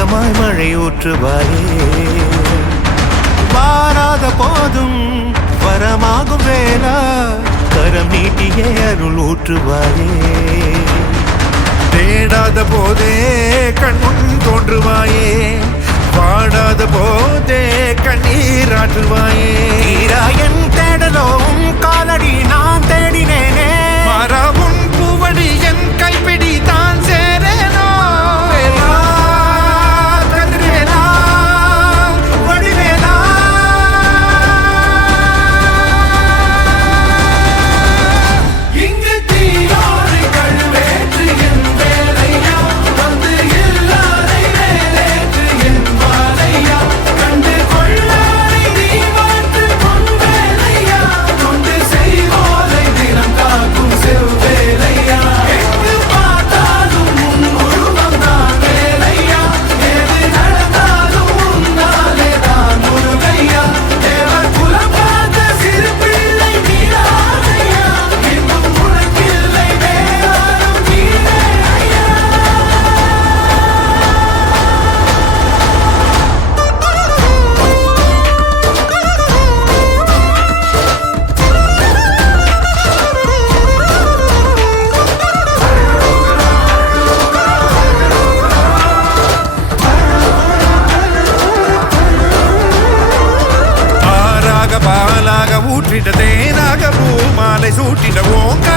ஏக்கமாய் மழை ஊற்றுவாயே வாராத போதும் வரமாகும் வேளா கரம் நீட்டியே அருள் ஊற்றுவாயே தேடாத போதே கண்முன் தோன்றுவாயே பாடாத போதே கண்ணீர் ஆற்றுவாயே என் தேடலும் காலடி நான் தேடினேனே மாறாவும் பூவடி என் கைப்பிடி தான் சேரேனோ கதிரேனா வடிவேலா இங்கு தீயோடு கழுவேற்று என் வேலையா வந்து எல்லாரை வேலேற்று என் வாழையா கண்டு கொள்ளாரை நீ மாற்று பொன் வேலையா கொண்டு செய்வோரை தினம் காக்கும் செவ்வேலையா எங்கு பார்த்தாலும் உன் உருவம் தான் வேலையா எது நடந்தாலும் உன்னாலே தான் முருகையா தேவர் குலம் பார்த்த சிறு பிள்ளை நீராதையா இன்னும் உனக்கில்லை வேறாரும் நீரே ஐயா ஆறாக பாலாக ஊற்றிட தேனாக பூமாலை சூட்டிட ஓங்க